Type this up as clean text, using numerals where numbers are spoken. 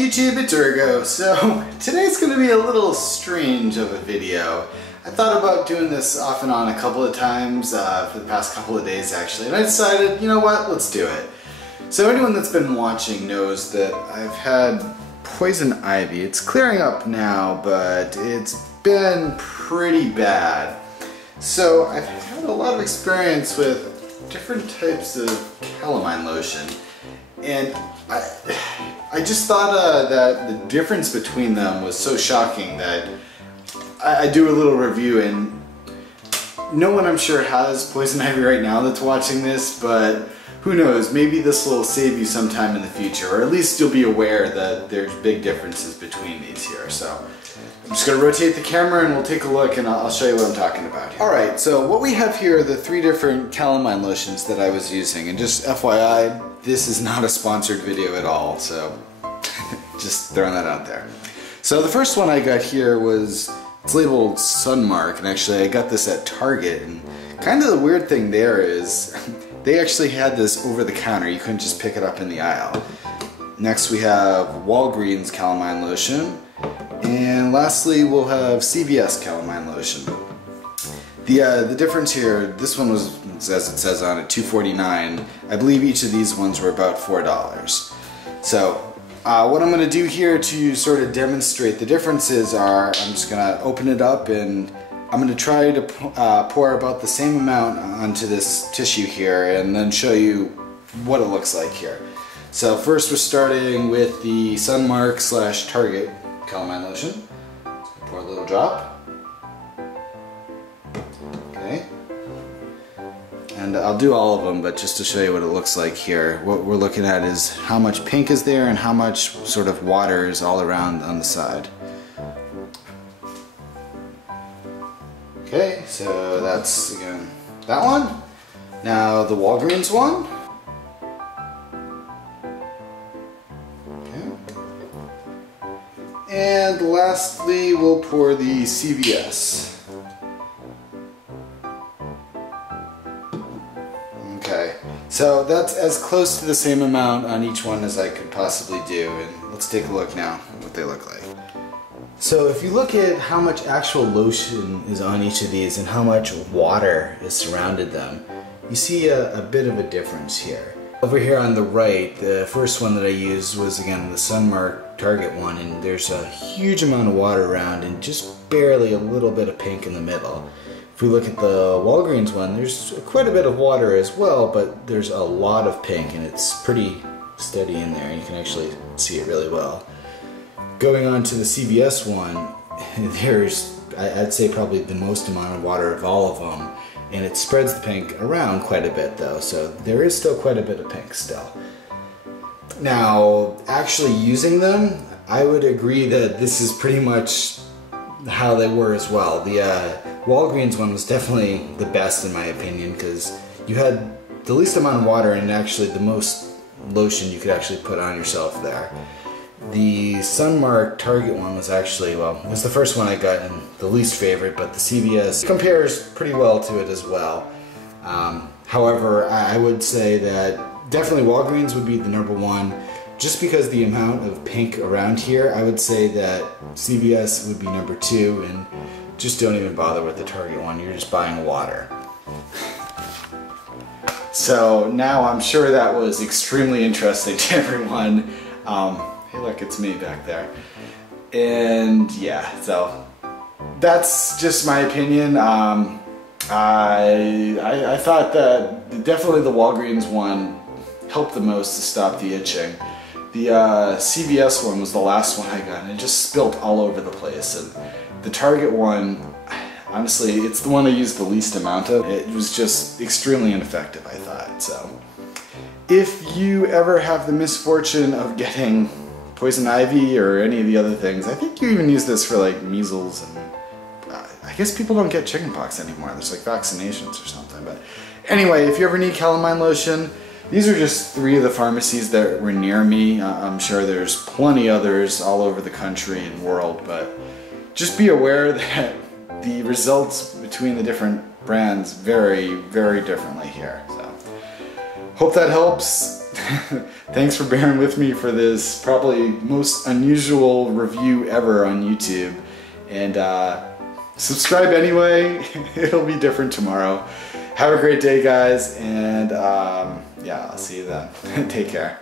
YouTube, it's Urgo. So today's going to be a little strange of a video. I thought about doing this off and on a couple of times for the past couple of days actually, and I decided, you know what, let's do it. So anyone that's been watching knows that I've had poison ivy. It's clearing up now, but it's been pretty bad. So I've had a lot of experience with different types of calamine lotion, and I just thought that the difference between them was so shocking that I do a little review. And no one, I'm sure, has poison ivy right now that's watching this, but who knows, maybe this will save you sometime in the future, or at least you'll be aware that there's big differences between these here. So I'm just going to rotate the camera and we'll take a look, and I'll show you what I'm talking about here. Alright, so what we have here are the three different calamine lotions that I was using, and just FYI, this is not a sponsored video at all, so just throwing that out there. So the first one I got here was, it's labeled Sunmark, and actually I got this at Target, and kind of the weird thing there is they actually had this over the counter. You couldn't just pick it up in the aisle. Next we have Walgreens calamine lotion, and lastly we'll have CVS calamine lotion. The difference here, this one was, as it says on it, $2.49. I believe each of these ones were about $4. So what I'm going to do here to sort of demonstrate the differences are, I'm just going to open it up and I'm going to try to pour about the same amount onto this tissue here and then show you what it looks like here. So first we're starting with the Sunmark / Target calamine lotion. Pour a little drop. Okay. And I'll do all of them, but just to show you what it looks like here, what we're looking at is how much pink is there and how much sort of water is all around on the side. Okay, so that's, again, that one. Now the Walgreens one. Okay. And lastly, we'll pour the CVS. Okay, so that's as close to the same amount on each one as I could possibly do, and let's take a look now at what they look like. So if you look at how much actual lotion is on each of these and how much water has surrounded them, you see a bit of a difference here. Over here on the right, the first one that I used was, again, the Sunmark Target one, and there's a huge amount of water around and just barely a little bit of pink in the middle. If we look at the Walgreens one, there's quite a bit of water as well, but there's a lot of pink and it's pretty steady in there, and you can actually see it really well. Going on to the CVS one, there's, I'd say, probably the most amount of water of all of them, and it spreads the pink around quite a bit though, so there is still quite a bit of pink still. Now, actually using them, I would agree that this is pretty much how they were as well. The Walgreens one was definitely the best in my opinion, because you had the least amount of water and actually the most lotion you could actually put on yourself there. The Sunmark Target one was actually, well, it was the first one I got and the least favorite, but the CVS compares pretty well to it as well. However, I would say that definitely Walgreens would be the #1. Just because the amount of pink around here, I would say that CVS would be #2, and just don't even bother with the Target one, you're just buying water. So now I'm sure that was extremely interesting to everyone. Hey look, it's me back there. And yeah, so that's just my opinion. I thought that definitely the Walgreens one helped the most to stop the itching. The CVS one was the last one I got, and it just spilt all over the place. And the Target one, honestly, it's the one I used the least amount of. It was just extremely ineffective, I thought. So if you ever have the misfortune of getting poison ivy or any of the other things, I think you even use this for like measles, and I guess people don't get chickenpox anymore. There's like vaccinations or something. But anyway, if you ever need calamine lotion, these are just 3 of the pharmacies that were near me. I'm sure there's plenty others all over the country and world, but just be aware that the results between the different brands vary very differently here. So hope that helps. Thanks for bearing with me for this probably most unusual review ever on YouTube. And subscribe anyway. It'll be different tomorrow. Have a great day, guys, and yeah, I'll see you then. Take care.